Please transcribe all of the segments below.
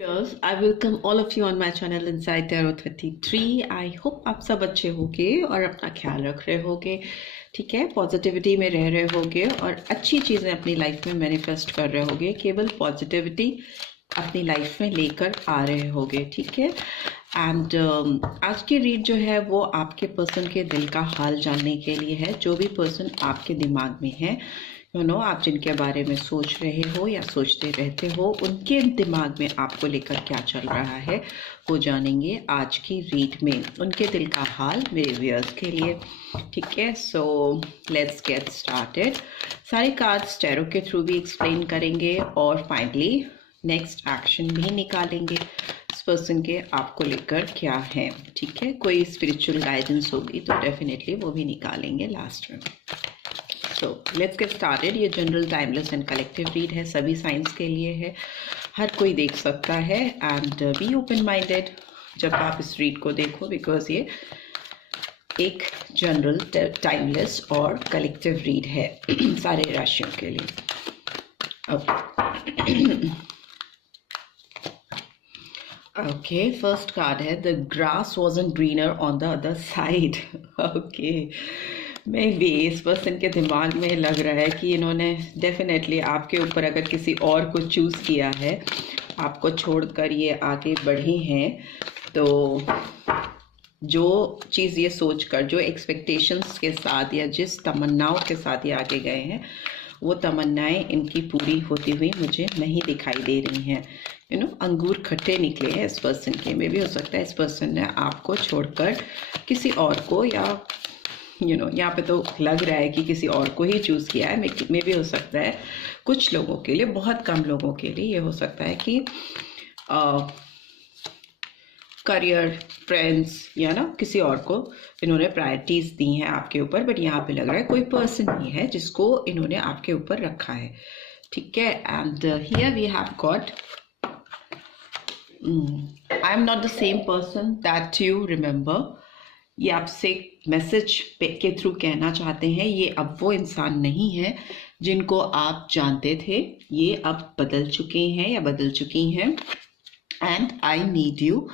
Yes, I welcome all of you on my channel Inside Tarot 33. I hope आप सब अच्छे होगे और अपना ख्याल रख रहे होगे, ठीक है। पॉजिटिविटी में रह रहे होगे और अच्छी चीज़ें अपनी लाइफ में मैनिफेस्ट कर रहे होगे। केवल पॉजिटिविटी अपनी लाइफ में लेकर आ रहे होगे, ठीक है। एंड आज की रीड जो है वो आपके पर्सन के दिल का हाल जानने के लिए है। जो भी पर्सन आपके दिमाग में है, आप जिनके बारे में सोच रहे हो या सोचते रहते हो, उनके दिमाग में आपको लेकर क्या चल रहा है वो जानेंगे आज की रीड में। उनके दिल का हाल मेरे व्यूअर्स के लिए, ठीक है। सो लेट्स गेट स्टार्टेड। सारे कार्ड्स टैरो के थ्रू भी एक्सप्लेन करेंगे और फाइनली नेक्स्ट एक्शन भी निकालेंगे इस पर्सन के आपको लेकर क्या है, ठीक है। कोई स्पिरिचुअल गाइडेंस होगी तो डेफिनेटली वो भी निकालेंगे लास्ट में। So let's get started. ये general, timeless and collective read है, सभी साइंस के लिए है, हर कोई देख सकता है। एंड बी ओपन माइंडेड जब आप इस रीड को देखो, बिकॉज ये एक जनरल, टाइमलेस और कलेक्टिव रीड है सारे राशियों के लिए। ओके, फर्स्ट कार्ड है the grass wasn't greener on the other side. Okay, may be इस पर्सन के दिमाग में लग रहा है कि इन्होंने डेफिनेटली आपके ऊपर अगर किसी और को चूज़ किया है, आपको छोड़कर ये आगे बढ़े हैं, तो जो चीज़ ये सोचकर, जो एक्सपेक्टेशंस के साथ या जिस तमन्नाओं के साथ ये आगे गए हैं, वो तमन्नाएं इनकी पूरी होती हुई मुझे नहीं दिखाई दे रही हैं। अंगूर खट्टे निकले हैं इस पर्सन के। में भी हो सकता है इस पर्सन ने आपको छोड़कर किसी और को, या यहाँ पे तो लग रहा है कि किसी और को ही चूज़ किया है। में भी हो सकता है कुछ लोगों के लिए, बहुत कम लोगों के लिए ये हो सकता है कि करियर, फ्रेंड्स या किसी और को इन्होंने प्रायोरिटीज दी हैं आपके ऊपर। बट यहाँ पे लग रहा है कोई पर्सन ही है जिसको इन्होंने आपके ऊपर रखा है, ठीक है। And here we have got I am not the same person that you remember. ये आपसे मैसेज के थ्रू कहना चाहते हैं, ये अब वो इंसान नहीं है जिनको आप जानते थे। ये अब बदल चुके हैं या बदल चुकी हैं। एंड आई नीड यू,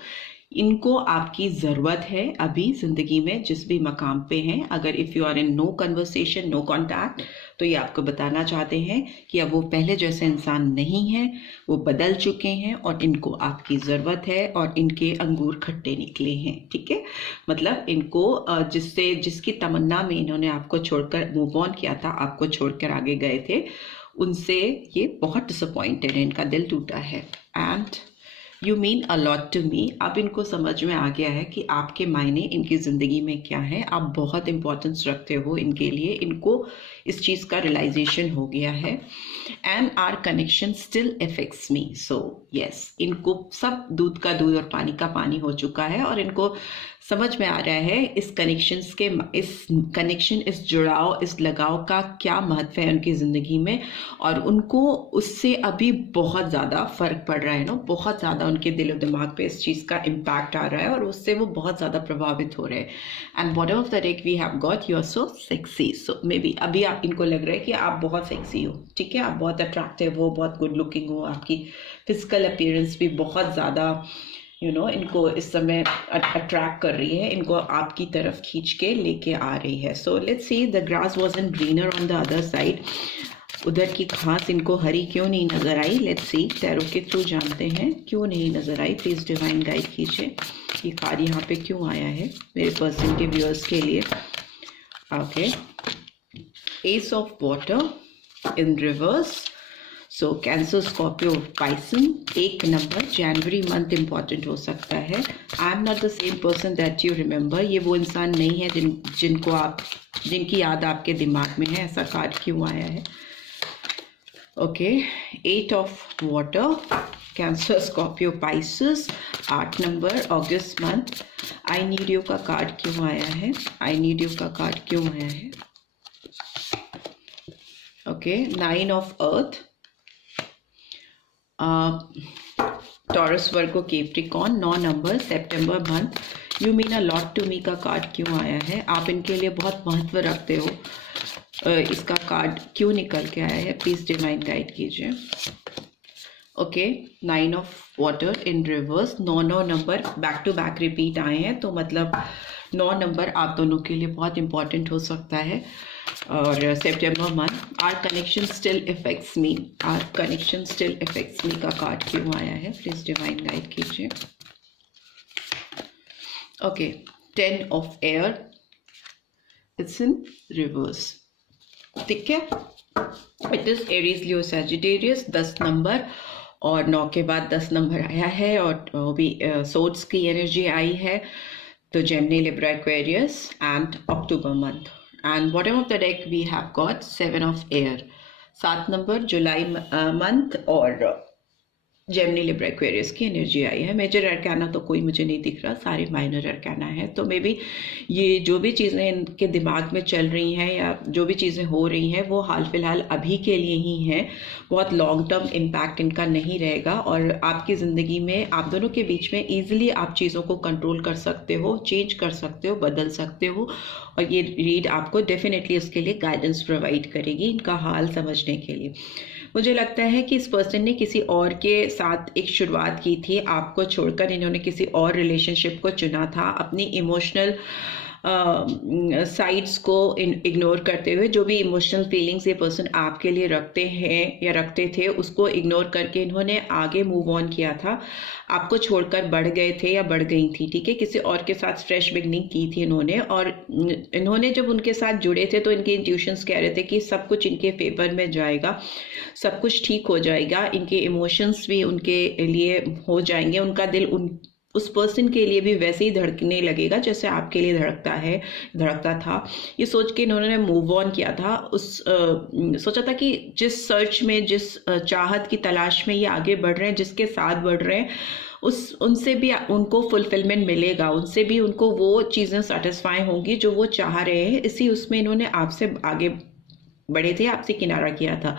इनको आपकी ज़रूरत है अभी ज़िंदगी में, जिस भी मकाम पे हैं। अगर if you are in no conversation, no contact, तो ये आपको बताना चाहते हैं कि अब वो पहले जैसे इंसान नहीं है, वो बदल चुके हैं और इनको आपकी ज़रूरत है और इनके अंगूर खट्टे निकले हैं, ठीक है। मतलब इनको जिसकी तमन्ना में इन्होंने आपको छोड़कर मूव ऑन किया था, आपको छोड़कर आगे गए थे, उनसे ये बहुत डिसअपॉइंटेड है, इनका दिल टूटा है। And you mean a lot to me. अब इनको समझ में आ गया है कि आपके मायने इनकी ज़िंदगी में क्या है, आप बहुत इंपॉर्टेंस रखते हो इनके लिए। इनको इस चीज़ का रियलाइजेशन हो गया है। And our connection still affects me. So yes, इनको सब दूध का दूध और पानी का पानी हो चुका है और इनको समझ में आ रहा है इस कनेक्शन, इस जुड़ाव, इस लगाव का क्या महत्व है उनकी ज़िंदगी में। और उनको उससे अभी बहुत ज़्यादा फ़र्क पड़ रहा है बहुत ज़्यादा उनके दिल और दिमाग पे इस चीज़ का इम्पैक्ट आ रहा है और उससे वो बहुत ज़्यादा प्रभावित हो रहे हैं। And bottom of the deck we have got you are so sexy. So maybe अभी आप इनको लग रहा है कि आप बहुत सेक्सी हो, ठीक है। आप बहुत अट्रैक्टिव हो, बहुत गुड लुकिंग हो, आपकी फिजिकल अपीयरेंस भी बहुत ज़्यादा इनको इस समय अट्रैक्ट कर रही है, इनको आपकी तरफ खींच के लेके आ रही है। So let's see, the grass wasn't greener on the other side. उधर की घास इनको हरी क्यों नहीं नजर आई? लेट्स सी, टैरो के थ्रू जानते हैं क्यों नहीं नजर आई। प्लीज डिवाइन गाइड कीजिए, ये कार्ड यहाँ पे क्यों आया है मेरे पर्सन के व्यूअर्स के लिए। Okay, ace of water in reverse. So Cancer, Scorpio, Pisces, एक नंबर, जनवरी मंथ इंपॉर्टेंट हो सकता है। I am not the same person that you remember. ये वो इंसान नहीं है जिनकी याद आपके दिमाग में है। ऐसा कार्ड क्यों आया है? Okay, 8 of water, cancer, Scorpio, Pisces, 8 number, August month. I need you का कार्ड क्यों आया है? आई नीड यू का कार्ड क्यों आया है? Okay, 9 of earth, Taurus, Virgo, Capricorn, 9 number, सितंबर month. You mean a lot to me का कार्ड क्यों आया है? आप इनके लिए बहुत महत्व रखते हो, इसका कार्ड क्यों निकल के आया है? प्लीज डिवाइन गाइड कीजिए। Okay, 9 of water in reverse, 9 number back to back repeat आए हैं, तो मतलब 9 नंबर आप दोनों के लिए बहुत इंपॉर्टेंट हो सकता है। और सितंबर month, our connection still affects me, our connection still affects me का कार्ड क्यों आया है, प्लीज डिवाइन गाइड कीजिए। Okay, 10 of air, it's in reverse, ठीक है। It is Aries Leo Sagittarius, 10 number, और 9 के बाद 10 नंबर आया है, और वो भी सोर्ड्स की एनर्जी आई है, तो Gemini, Libra, Aquarius and October month. And bottom of the deck we have got 7 of air, 7 number, July month, और जेमिनी, लिब्रा, एक्वेरियस की एनर्जी आई है। मेजर अरकाना तो कोई मुझे नहीं दिख रहा, सारे माइनर अरकाना है। तो मे बी ये जो भी चीज़ें इनके दिमाग में चल रही हैं या जो भी चीज़ें हो रही हैं वो हाल फिलहाल अभी के लिए ही हैं, बहुत लॉन्ग टर्म इम्पैक्ट इनका नहीं रहेगा। और आपकी ज़िंदगी में आप दोनों के बीच में ईजिली आप चीज़ों को कंट्रोल कर सकते हो, चेंज कर सकते हो, बदल सकते हो, और ये रीड आपको डेफिनेटली उसके लिए गाइडेंस प्रोवाइड करेगी इनका हाल समझने के लिए। मुझे लगता है कि इस पर्सन ने किसी और के साथ एक शुरुआत की थी, आपको छोड़कर इन्होंने किसी और रिलेशनशिप को चुना था, अपनी इमोशनल साइड्स को इग्नोर करते हुए। जो भी इमोशनल फीलिंग्स ये पर्सन आपके लिए रखते हैं या रखते थे, उसको इग्नोर करके इन्होंने आगे मूव ऑन किया था, आपको छोड़कर बढ़ गए थे या बढ़ गई थी, ठीक है। किसी और के साथ फ्रेश बिगनिंग की थी इन्होंने, और इन्होंने जब उनके साथ जुड़े थे तो इनके इंट्यूशंस कह रहे थे कि सब कुछ इनके फेवर में जाएगा, सब कुछ ठीक हो जाएगा, इनके इमोशंस भी उनके लिए हो जाएंगे, उनका दिल उस पर्सन के लिए भी वैसे ही धड़कने लगेगा जैसे आपके लिए धड़कता था। ये सोच के इन्होंने मूव ऑन किया था, सोचा था कि जिस सर्च में, जिस चाहत की तलाश में ये आगे बढ़ रहे हैं, जिसके साथ बढ़ रहे हैं, उनसे भी उनको फुलफिलमेंट मिलेगा, उनसे भी उनको वो चीज़ें सेटिस्फाई होंगी जो वो चाह रहे हैं। इसी उसमें इन्होंने आपसे आगे बड़े थे, आपसे किनारा किया था,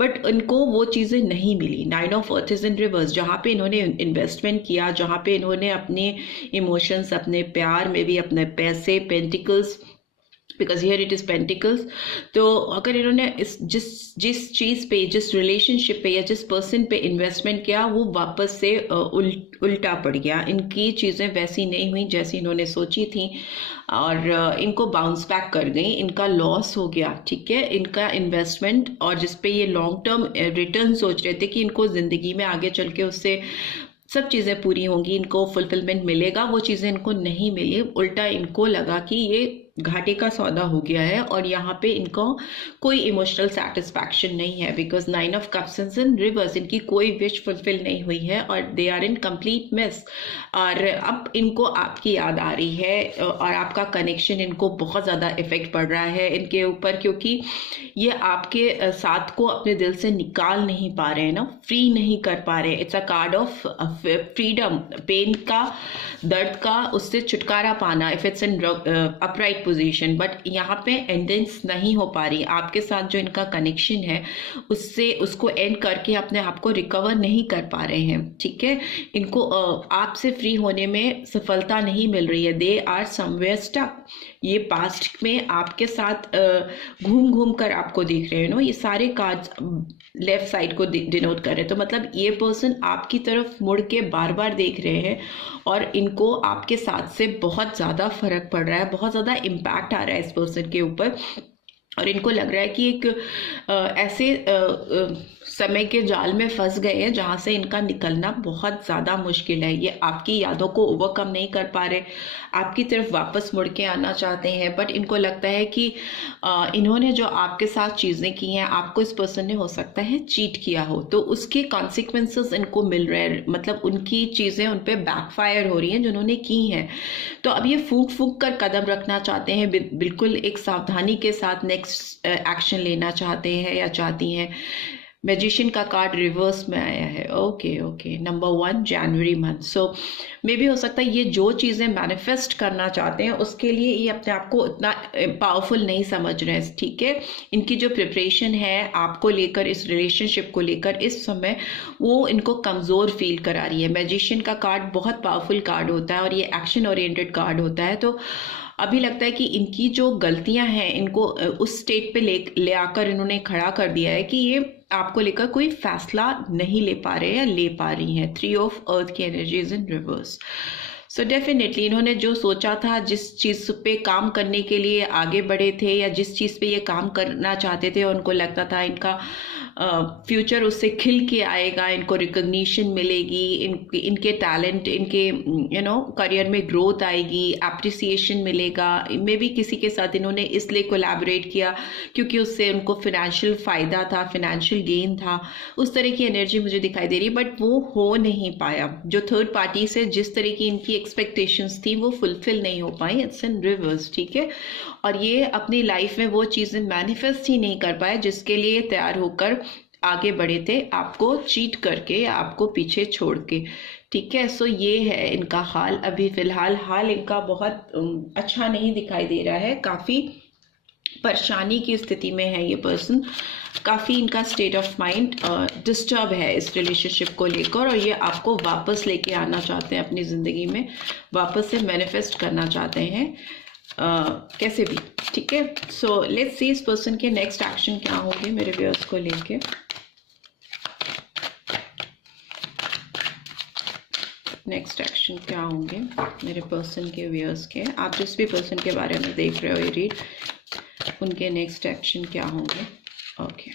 बट इनको वो चीज़ें नहीं मिली। 9 of earth is in reverse, जहाँ पे इन्होंने इन्वेस्टमेंट किया, जहाँ पे इन्होंने अपने इमोशंस, अपने प्यार में भी अपने पैसे, pentacles, because here it is pentacles, तो अगर इन्होंने जिस चीज़ पे, जिस रिलेशनशिप पे या जिस पर्सन पे इन्वेस्टमेंट किया, वो वापस से उल्टा पड़ गया, इनकी चीज़ें वैसी नहीं हुई जैसी इन्होंने सोची थी, और इनको बाउंस बैक कर गई, इनका लॉस हो गया, ठीक है। इनका इन्वेस्टमेंट और जिस पे ये लॉन्ग टर्म रिटर्न सोच रहे थे कि इनको ज़िंदगी में आगे चल के उससे सब चीज़ें पूरी होंगी, इनको फुलफिलमेंट मिलेगा, वो चीज़ें इनको नहीं मिली। उल्टा इनको लगा कि ये घाटे का सौदा हो गया है, और यहाँ पे इनको कोई इमोशनल सेटिस्फैक्शन नहीं है, because 9 of cups in reverse, इनकी कोई विश फुलफिल नहीं हुई है, और they are incomplete miss. और अब इनको आपकी याद आ रही है, और आपका कनेक्शन इनको बहुत ज़्यादा इफेक्ट पड़ रहा है इनके ऊपर, क्योंकि ये आपके साथ को अपने दिल से निकाल नहीं पा रहे हैं ना, फ्री नहीं कर पा रहे हैं। It's a card of freedom, pain का, दर्द का, उससे छुटकारा पाना, if it's in upright position, but यहाँ पे एंडेंस नहीं हो पा रही। आपके साथ जो इनका कनेक्शन है उससे, उसको एंड करके अपने आप को रिकवर नहीं कर पा रहे हैं, ठीक है। इनको आपसे फ्री होने में सफलता नहीं मिल रही है, दे आर समवेयर स्टक। ये पास्ट में आपके साथ घूम घूम कर आपको देख रहे हैं नो, ये सारे कार्ड्स लेफ्ट साइड को डिनोट कर रहे हैं, तो मतलब ये पर्सन आपकी तरफ मुड़ के बार बार देख रहे हैं, और इनको आपके साथ से बहुत ज़्यादा फर्क पड़ रहा है, बहुत ज़्यादा इम्पैक्ट आ रहा है इस पर्सन के ऊपर, और इनको लग रहा है कि एक ऐसे समय के जाल में फंस गए हैं जहाँ से इनका निकलना बहुत ज़्यादा मुश्किल है। ये आपकी यादों को ओवरकम नहीं कर पा रहे, आपकी तरफ वापस मुड़ के आना चाहते हैं, बट इनको लगता है कि इन्होंने जो आपके साथ चीज़ें की हैं, आपको इस पर्सन ने हो सकता है चीट किया हो, तो उसके कॉन्सिक्वेंसेस इनको मिल रहे हैं, मतलब उनकी चीज़ें उन पर बैकफायर हो रही हैं जो उन्होंने की हैं। तो अब ये फूंक फूंक कर कदम रखना चाहते हैं, बिल्कुल एक सावधानी के साथ नेक्स्ट एक्शन लेना चाहते हैं या चाहती हैं। मैजिशियन का कार्ड रिवर्स में आया है, ओके, नंबर 1 जनवरी मंथ। सो मे भी हो सकता है ये जो चीज़ें मैनिफेस्ट करना चाहते हैं उसके लिए ये अपने आप को इतना पावरफुल नहीं समझ रहे हैं, ठीक है। इनकी जो प्रिपरेशन है आपको लेकर, इस रिलेशनशिप को लेकर इस समय, वो इनको कमज़ोर फील करा रही है। मैजिशियन का कार्ड बहुत पावरफुल कार्ड होता है और ये एक्शन ओरिएंटेड कार्ड होता है, तो अभी लगता है कि इनकी जो गलतियां हैं इनको उस स्टेट पे ले आकर इन्होंने खड़ा कर दिया है कि ये आपको लेकर कोई फैसला नहीं ले पा रहे या ले पा रही हैं। 3 ऑफ अर्थ की energies in reverse. So definitely इन्होंने जो सोचा था, जिस चीज़ पे काम करने के लिए आगे बढ़े थे या जिस चीज़ पे ये काम करना चाहते थे, उनको लगता था इनका फ्यूचर उससे खिल के आएगा, इनको रिकग्निशन मिलेगी, इनके टैलेंट, इनके करियर में ग्रोथ आएगी, अप्रिसिएशन मिलेगा। मे भी किसी के साथ इन्होंने इसलिए कोलैबोरेट किया क्योंकि उससे उनको फिनेंशियल फ़ायदा था, फिनेंशियल गेन था। उस तरह की एनर्जी मुझे दिखाई दे रही, बट वो हो नहीं पाया। जो थर्ड पार्टी से जिस तरह की इनकी एक्सपेक्टेशंस थी वो फुलफिल नहीं हो पाई। इट्स इन रिवर्स, ठीक है। और ये अपनी लाइफ में वो चीज़ें मैनिफेस्ट ही नहीं कर पाए जिसके लिए तैयार होकर आगे बढ़े थे, आपको चीट करके या आपको पीछे छोड़ के, ठीक है। सो ये है इनका हाल। अभी फिलहाल हाल इनका बहुत अच्छा नहीं दिखाई दे रहा है, काफ़ी परेशानी की स्थिति में है ये पर्सन। काफ़ी इनका स्टेट ऑफ माइंड डिस्टर्ब है इस रिलेशनशिप को लेकर, और ये आपको वापस लेके आना चाहते हैं अपनी ज़िंदगी में, वापस से मैनिफेस्ट करना चाहते हैं कैसे भी, ठीक है। सो लेट्स सी इस पर्सन के नेक्स्ट एक्शन क्या होंगे मेरे व्यूअर्स को लेके। नेक्स्ट एक्शन क्या होंगे मेरे पर्सन के व्यूअर्स के। आप जिस भी पर्सन के बारे में देख रहे हो ये रीड, उनके नेक्स्ट एक्शन क्या होंगे। ओके,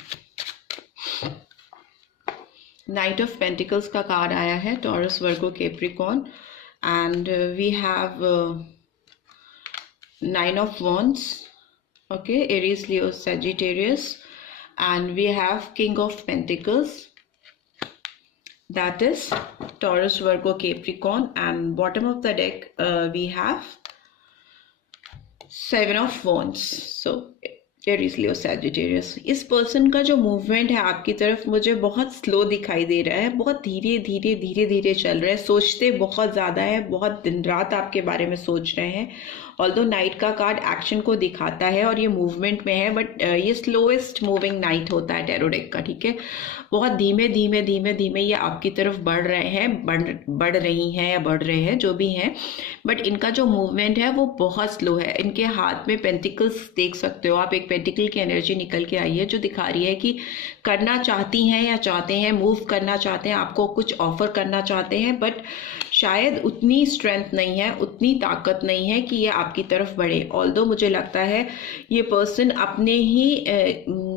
नाइट ऑफ पेंटिकल्स का कार्ड आया है, Taurus, Virgo, Capricorn, and we have 9 of wands, okay, Aries, Leo, Sagittarius, and we have King of Pentacles, that is Taurus, Virgo, Capricorn, and bottom of the deck we have 7 of wands. So Aries, Leo, Sagittarius. इस person का जो movement है आपकी तरफ मुझे बहुत slow दिखाई दे रहा है, बहुत धीरे धीरे धीरे धीरे चल रहा है। सोचते बहुत ज़्यादा है, बहुत दिन रात आपके बारे में सोच रहे हैं। ऑल्दो नाइट का कार्ड एक्शन को दिखाता है और ये मूवमेंट में है, बट ये स्लोएस्ट मूविंग नाइट होता है टैरो डेक का, ठीक है। बहुत धीमे धीमे धीमे धीमे ये आपकी तरफ बढ़ रहे हैं, बढ़ रही हैं या बढ़ रहे हैं, जो भी हैं, बट इनका जो मूवमेंट है वो बहुत स्लो है। इनके हाथ में पेंटिकल्स देख सकते हो आप, एक पेंटिकल की एनर्जी निकल के आई है जो दिखा रही है कि करना चाहती हैं या चाहते हैं, मूव करना चाहते हैं, आपको कुछ ऑफर करना चाहते हैं, बट शायद उतनी स्ट्रेंथ नहीं है, उतनी ताकत नहीं है कि ये आपकी तरफ बढ़े। ऑल्दो मुझे लगता है ये पर्सन अपने ही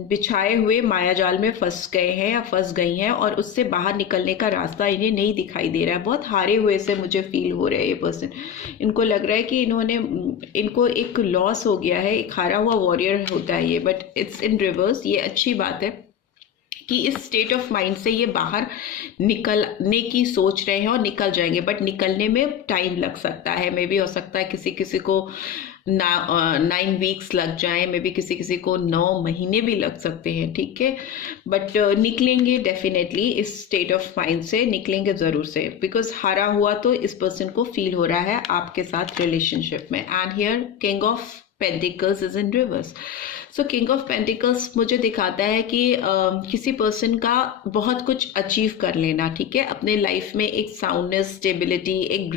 बिछाए हुए मायाजाल में फंस गए हैं या फंस गई हैं, और उससे बाहर निकलने का रास्ता इन्हें नहीं दिखाई दे रहा है। बहुत हारे हुए से मुझे फील हो रहा है ये पर्सन। इनको लग रहा है कि इनको एक लॉस हो गया है, एक हारा हुआ वॉरियर होता है ये, बट इट्स इन रिवर्स। ये अच्छी बात है कि इस स्टेट ऑफ माइंड से ये बाहर निकलने की सोच रहे हैं और निकल जाएंगे, बट निकलने में टाइम लग सकता है। मे भी हो सकता है किसी को 9 वीक्स लग जाए, मे भी किसी को 9 महीने भी लग सकते हैं, ठीक है। बट निकलेंगे डेफिनेटली, इस स्टेट ऑफ माइंड से निकलेंगे ज़रूर से, बिकॉज हारा हुआ तो इस पर्सन को फील हो रहा है आपके साथ रिलेशनशिप में। And here king of pentacles is in reverse. So king of pentacles मुझे दिखाता है कि किसी पर्सन का बहुत कुछ अचीव कर लेना, ठीक है, अपने लाइफ में एक साउंडनेस, स्टेबिलिटी, एक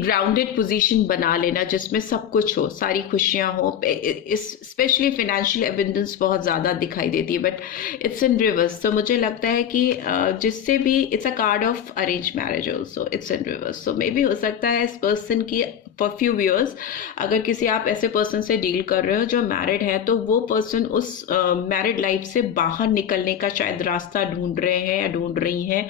ग्राउंडेड पोजीशन बना लेना जिसमें सब कुछ हो, सारी खुशियां हो। स्पेशली फाइनेंशियल एबिंडेंस बहुत ज़्यादा दिखाई देती है, बट इट्स इन रिवर्स। तो मुझे लगता है कि जिससे भी, it's a card of arrange marriage also, it's in reverse. So May भी हो सकता है इस पर्सन की फॉर फ्यू ईयर्स, अगर किसी आप ऐसे पर्सन से डील कर रहे हो जो मैरिड है, तो वो पर्सन उस मैरिड लाइफ से बाहर निकलने का शायद रास्ता ढूंढ रहे हैं या ढूंढ रही हैं,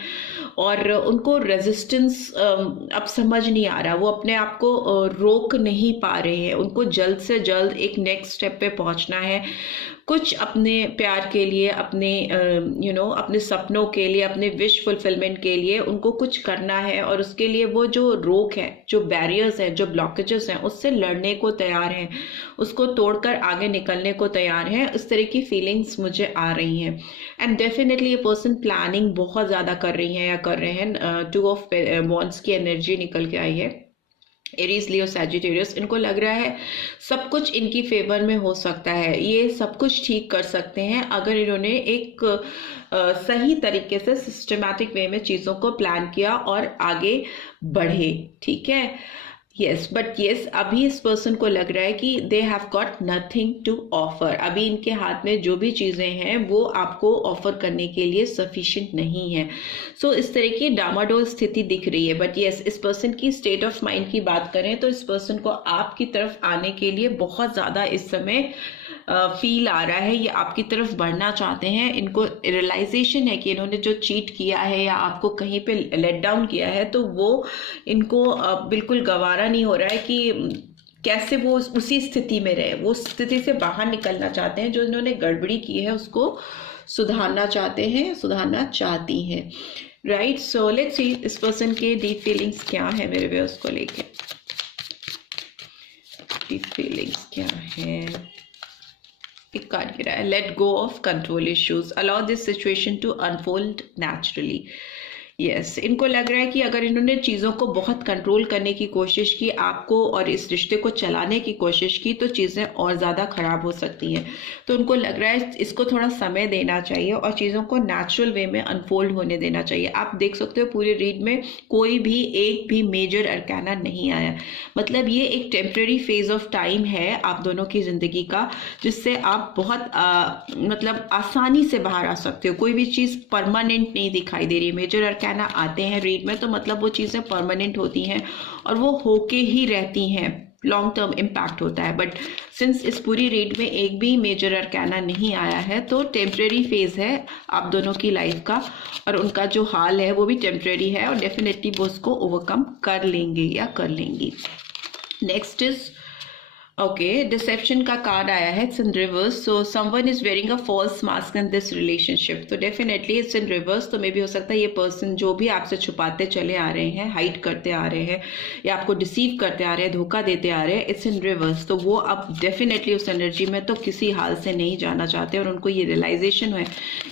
और उनको रेजिस्टेंस अब समझ नहीं आ रहा, वो अपने आप को रोक नहीं पा रहे हैं। उनको जल्द से जल्द एक नेक्स्ट स्टेप पे पहुंचना है, कुछ अपने प्यार के लिए, अपने अपने सपनों के लिए, अपने विश फुलफिलमेंट के लिए उनको कुछ करना है, और उसके लिए वो जो रोक है, जो बैरियर्स हैं, जो ब्लॉकेजेस हैं, उससे लड़ने को तैयार हैं, उसको तोड़कर आगे निकलने को तैयार हैं। इस तरह की फीलिंग्स मुझे आ रही हैं। एंड डेफिनेटली ये पर्सन प्लानिंग बहुत ज़्यादा कर रही हैं या कर रहे हैं। 2 ऑफ wands की एनर्जी निकल के आई है, एरीज, लियो, सैजिटेरियस। इनको लग रहा है सब कुछ इनकी फेवर में हो सकता है, ये सब कुछ ठीक कर सकते हैं अगर इन्होंने एक सही तरीके से सिस्टमैटिक वे में चीज़ों को प्लान किया और आगे बढ़े, ठीक है। यस बट यस अभी इस पर्सन को लग रहा है कि they have got nothing to offer. अभी इनके हाथ में जो भी चीज़ें हैं वो आपको ऑफर करने के लिए सफिशिएंट नहीं है। सो इस तरह की डामाडोल स्थिति दिख रही है। बट यस इस पर्सन की स्टेट ऑफ माइंड की बात करें तो इस पर्सन को आपकी तरफ आने के लिए बहुत ज़्यादा इस समय फील आ रहा है, ये आपकी तरफ बढ़ना चाहते हैं। इनको रियलाइजेशन है कि इन्होंने जो चीट किया है या आपको कहीं पे लेट डाउन किया है तो वो इनको बिल्कुल गवारा नहीं हो रहा है कि कैसे वो उसी स्थिति में रहे। वो स्थिति से बाहर निकलना चाहते हैं, जो इन्होंने गड़बड़ी की है उसको सुधारना चाहते हैं, सुधारना चाहती हैं। राइट, सो लेट्स सी इस पर्सन के डीप फीलिंग्स क्या है मेरे व्यूअर्स को लेके। डीप फीलिंग्स क्या है? एक कार्ड गिरा है, let go of control issues, allow this situation to unfold naturally. Yes इनको लग रहा है कि अगर इन्होंने चीज़ों को बहुत कंट्रोल करने की कोशिश की, आपको और इस रिश्ते को चलाने की कोशिश की, तो चीज़ें और ज़्यादा ख़राब हो सकती हैं। तो उनको लग रहा है इसको थोड़ा समय देना चाहिए और चीज़ों को नेचुरल वे में अनफोल्ड होने देना चाहिए। आप देख सकते हो पूरे रीड में कोई भी एक भी मेजर अरकाना नहीं आया। मतलब ये एक टेम्प्रेरी फेज ऑफ टाइम है आप दोनों की ज़िंदगी का, जिससे आप बहुत मतलब आसानी से बाहर आ सकते हो। कोई भी चीज़ परमानेंट नहीं दिखाई दे रही। मेजर अरकाना आते हैं रीड में तो मतलब वो चीज़ें परमानेंट होती हैं और वो होके ही रहती हैं, लॉन्ग टर्म इम्पैक्ट होता है। बट सिंस इस पूरी रीड में एक भी मेजर अरकाना नहीं आया है तो टेम्परेरी फेज है आप दोनों की लाइफ का, और उनका जो हाल है वो भी टेम्परेरी है और डेफिनेटली वो उसको ओवरकम कर लेंगे या कर लेंगी। नेक्स्ट इज ओके, डिसेप्शन का कार्ड आया है, it's in reverse. So someone is wearing a false mask in this relationship. तो डेफिनेटली इट्स इन रिवर्स। तो मे भी हो सकता है ये पर्सन जो भी आपसे छुपाते चले आ रहे हैं, हाइड करते आ रहे हैं या आपको डिसीव करते आ रहे हैं, धोखा देते आ रहे हैं, इट्स इन रिवर्स। तो वो अब डेफिनेटली उस एनर्जी में तो किसी हाल से नहीं जाना चाहते और उनको ये रियलाइजेशन है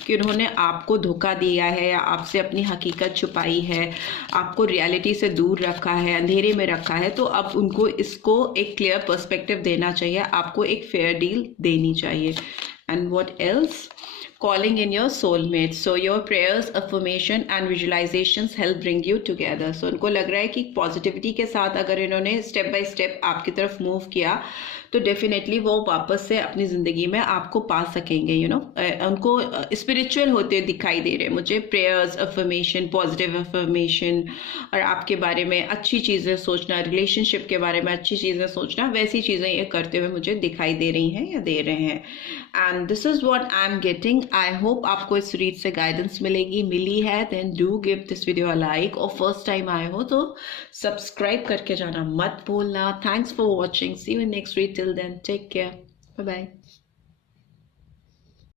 कि उन्होंने आपको धोखा दिया है या आपसे अपनी हकीकत छुपाई है, आपको रियलिटी से दूर रखा है, अंधेरे में रखा है। तो अब उनको इसको एक क्लियर पर्सपेक्टिव देना चाहिए, आपको एक फेयर डील देनी चाहिए। And what else? Calling in your soulmate. So your prayers, affirmation and visualizations help bring you together. So उनको लग रहा है कि पॉजिटिविटी के साथ अगर इन्होंने स्टेप बाय स्टेप आपकी तरफ मूव किया तो डेफिनेटली वो वापस से अपनी ज़िंदगी में आपको पा सकेंगे। यू नो उनको स्पिरिचुअल होते दिखाई दे रहे हैं मुझे। प्रेयर्स, अफर्मेशन, पॉजिटिव अफर्मेशन और आपके बारे में अच्छी चीज़ें सोचना, रिलेशनशिप के बारे में अच्छी चीज़ें सोचना, वैसी चीज़ें ये करते हुए मुझे दिखाई दे रही हैं या दे रहे हैं। And this is what I am getting. I hope आपको इस रीड से गाइडेंस मिलेगी। मिली है then do give this video a like, और फर्स्ट टाइम आए हो तो सब्सक्राइब करके जाना मत भूलना। Thanks for watching, see you in next read. Till then, take care. Bye bye.